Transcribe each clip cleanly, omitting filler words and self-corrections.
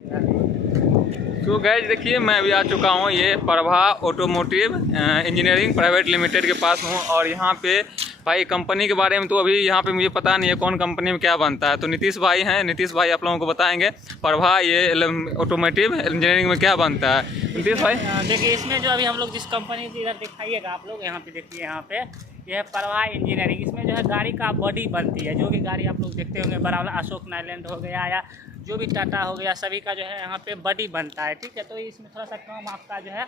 तो गैस देखिए, मैं अभी आ चुका हूँ ये Prabha automotive engineering private limited के पास हूँ। और यहाँ पे भाई कंपनी के बारे में तो अभी यहाँ पे मुझे पता नहीं है कौन कंपनी में क्या बनता है। तो नीतीश भाई हैं, नीतीश भाई आप लोगों को बताएंगे प्रभा ये ऑटोमोटिव इंजीनियरिंग में क्या बनता है। नीतीश भाई देखिए, इसमें जो अभी हम लोग जिस कंपनी की इधर दिखाइएगा आप लोग, यहाँ पे देखिए, यहाँ पे यह प्रभा इंजीनियरिंग। इसमें जो है गाड़ी का बॉडी बनती है। जो भी गाड़ी आप लोग देखते होंगे, बड़ा वाला अशोक नाइलैंड हो गया या जो भी टाटा हो गया, सभी का जो है यहाँ पे बॉडी बनता है। ठीक है, तो इसमें थोड़ा सा काम आपका जो है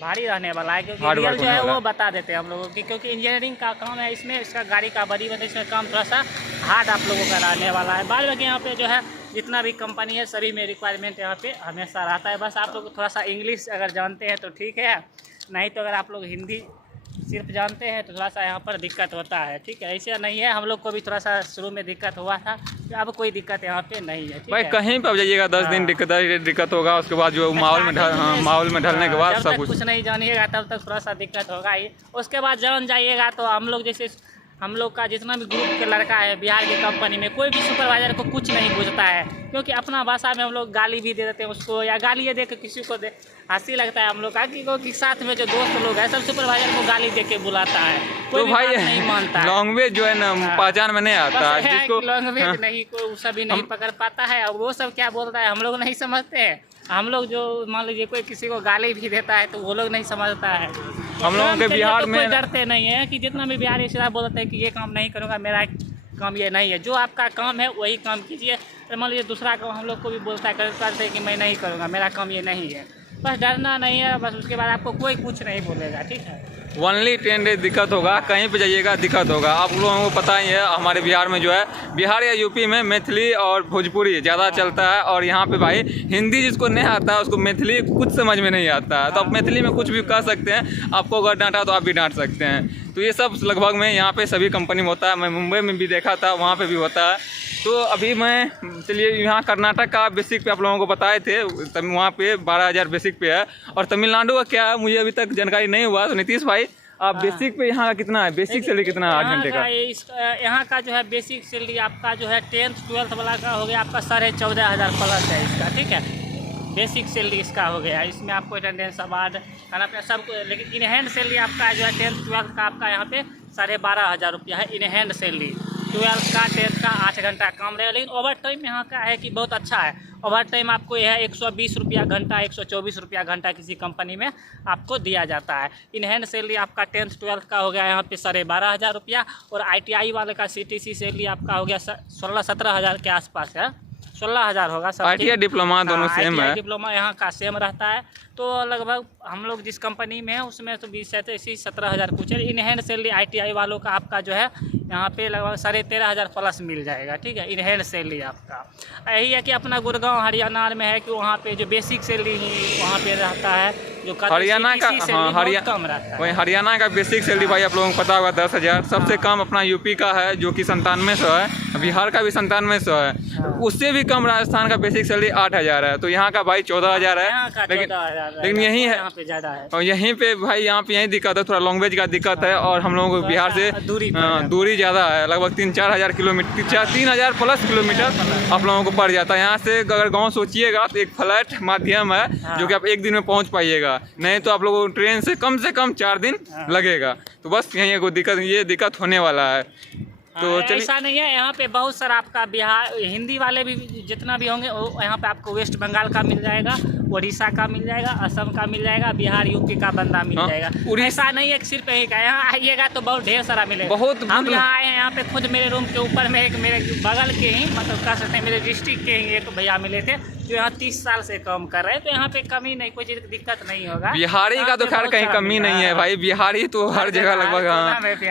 भारी रहने वाला है, क्योंकि रियल जो है वो बता देते हैं हम लोगों की, क्योंकि इंजीनियरिंग का काम है। इसमें इसका गाड़ी का बॉडी बनता है, इसमें काम थोड़ा सा हार्ड आप लोगों का रहने वाला है। बाद बाकी यहाँ पे जो है जितना भी कंपनी है सभी में रिक्वायरमेंट यहाँ पे हमेशा रहता है। बस आप लोग थोड़ा सा इंग्लिश अगर जानते हैं तो ठीक है, नहीं तो अगर आप लोग हिंदी सिर्फ जानते हैं तो थोड़ा सा यहाँ पर दिक्कत होता है। ठीक है, ऐसा नहीं है, हम लोग को भी थोड़ा सा शुरू में दिक्कत हुआ था, अब कोई दिक्कत यहाँ पे नहीं है। भाई कहीं पर जाइएगा 10 दिन दिक्कत होगा, उसके बाद जो माहौल में ढलने के बाद सब कुछ नहीं जानिएगा तब तक थोड़ा सा दिक्कत होगा ही। उसके बाद जान जाइएगा तो हम लोग जैसे हम लोग का जितना भी ग्रुप के लड़का है बिहार की कंपनी में, कोई भी सुपरवाइजर को कुछ नहीं पूछता है, क्योंकि अपना भाषा में हम लोग गाली भी दे देते हैं उसको, या गाली ये दे के किसी को हंसी लगता है हम लोग का, क्योंकि साथ में जो दोस्त लोग हैं सब सुपरवाइजर को गाली दे के बुलाता है। कोई तो भाई नहीं मानता, लैंग्वेज जो है ना पहचान में नहीं आता है, जिसको लैंग्वेज नहीं कोई सभी नहीं पकड़ पाता है। और वो सब क्या बोलता है हम लोग नहीं समझते हैं। हम लोग जो मान लीजिए कोई किसी को गाली भी देता है तो वो लोग नहीं समझता है। हम लोगों के बिहार में डरते नहीं है कि जितना भी बिहारी सीधा बोलते हैं कि ये काम नहीं करूँगा, मेरा काम ये नहीं है। जो आपका काम है वही काम कीजिए। तो मान लीजिए दूसरा काम हम लोग को भी बोलता है करते हैं कि मैं नहीं करूँगा, मेरा काम ये नहीं है। बस डरना नहीं है, बस उसके बाद आपको कोई कुछ नहीं बोलेगा। ठीक है, ओनली 10 डेज दिक्कत होगा, कहीं पे जाइएगा दिक्कत होगा। आप लोगों को पता ही है हमारे बिहार में जो है, बिहार या यूपी में मैथिली और भोजपुरी ज़्यादा चलता है। और यहाँ पे भाई हिंदी जिसको नहीं आता है उसको मैथिली कुछ समझ में नहीं आता है, तो आप मैथिली में कुछ भी कह सकते हैं। आपको अगर डांटा तो आप भी डांट सकते हैं। तो ये सब लगभग में यहाँ पे सभी कंपनी में होता है। मैं मुंबई में भी देखा था, वहाँ पे भी होता है। तो अभी मैं चलिए यहाँ कर्नाटक का बेसिक पे आप लोगों को बताए थे, वहाँ पे 12,000 बेसिक पे है। और तमिलनाडु का क्या है मुझे अभी तक जानकारी नहीं हुआ। तो नीतीश भाई आप बेसिक पे यहाँ का कितना है, बेसिक सैलरी कितना है 8 घंटे का? यहाँ का जो है बेसिक सैलरी आपका जो है 10th 12th वाला का हो गया आपका 14,500 प्लस है इसका। ठीक है, बेसिक सैलरी इसका हो गया। इसमें आपको अटेंडेंस अवार्ड खाना पीना सब, लेकिन इन हैंड सैलरी आपका जो है 10th 12th का आपका यहाँ पे 12,500 रुपया है इन हैंड सैलरी। 12th का 10th का 8 घंटा काम रहेगा। लेकिन ओवर टाइम यहाँ का है कि बहुत अच्छा है। ओवर टाइम आपको यह है 120 रुपया घंटा, 124 रुपया घंटा किसी कंपनी में आपको दिया जाता है। इन हैंड सैलरी आपका 10th 12th का हो गया यहाँ पे 12,500 रुपया। और ITI वाले का CTC सैलरी आपका हो गया 16-17 हज़ार के आसपास है, 16,000 होगा। ITI डिप्लोमा दोनों सेम है। डिप्लोमा यहाँ का सेम रहता है। तो लगभग हम लोग जिस कंपनी में है उसमें तो 17,000 कुछ है। इन हैंड सैलरी ITI वालों का आपका जो है यहाँ पे लगभग 13,500 प्लस मिल जाएगा। ठीक है, इन हैंड सैलरी आपका यही है कि अपना गुड़गांव हरियाणा में है कि वहाँ पे जो बेसिक सैलरी वहाँ पे रहता है, जो हरियाणा का कम रहता है। वही हरियाणा का बेसिक सैलरी भाई आप लोगों को पता होगा 10,000। सबसे कम अपना यूपी का है जो कि 9700 है, बिहार का भी 9700 है। उससे भी कम राजस्थान का बेसिक सैलरी 8,000 है। तो यहाँ का भाई 14,000 है। लेकिन यही है, यहाँ पे ज़्यादा है। और यहीं पे भाई यहाँ पे यही दिक्कत है, थोड़ा लैंग्वेज का दिक्कत है। और हम लोगों को बिहार से दूरी ज़्यादा है, लगभग 3-4 हज़ार किलोमीटर, 3,000 प्लस किलोमीटर आप लोगों को पड़ जाता है। यहाँ से अगर गाँव सोचिएगा तो एक फ्लैट माध्यम है जो कि आप एक दिन में पहुँच पाइएगा, नहीं तो आप लोगों को ट्रेन से कम 4 दिन लगेगा। तो बस यहीं को दिक्कत होने वाला है। तो ऐसा नहीं है, यहाँ पे बहुत सारा आपका बिहार हिंदी वाले भी जितना भी होंगे यहाँ पे आपको वेस्ट बंगाल का मिल जाएगा, उड़ीसा का मिल जाएगा, असम का मिल जाएगा, बिहार यूपी का बंदा मिल जाएगा। ऐसा नहीं है कि सिर्फ यही का, यहाँ आइएगा तो बहुत ढेर सारा मिलेगा। हम यहाँ आए हैं, यहाँ पे खुद मेरे रूम के ऊपर में एक मेरे बगल के ही मतलब कह सकते हैं मेरे डिस्ट्रिक्ट के ही एक भैया मिले थे जो यहाँ 30 साल से काम कर रहे हैं। तो यहाँ पे कमी नहीं, कोई चीज़ की दिक्कत नहीं होगा। बिहारी का तो खैर कहीं कमी नहीं है भाई, बिहारी तो हर जगह लगभग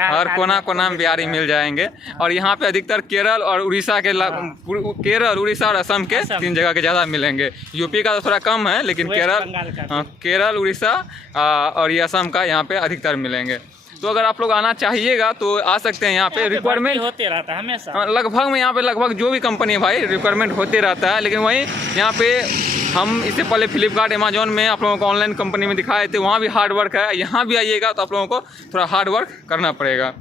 हर कोना में बिहारी मिल जाएंगे। और यहाँ पे अधिकतर केरल और उड़ीसा के केरल, उड़ीसा और असम के 3 जगह के ज़्यादा मिलेंगे। यूपी का तो थोड़ा कम है, लेकिन केरल, उड़ीसा और ये असम का यहाँ पे अधिकतर मिलेंगे। तो अगर आप लोग आना चाहिएगा तो आ सकते हैं। यहाँ पे रिक्वायरमेंट होते रहता है हमेशा, लगभग में यहाँ पे लगभग जो भी कंपनी है भाई रिक्वायरमेंट होते रहता है। लेकिन वहीं यहाँ पे हम इससे पहले फ्लिपकार्ट, अमेजोन में आप लोगों को ऑनलाइन कंपनी में दिखाए थे, वहाँ भी हार्ड वर्क है। यहाँ भी आइएगा तो आप लोगों को थोड़ा हार्ड वर्क करना पड़ेगा।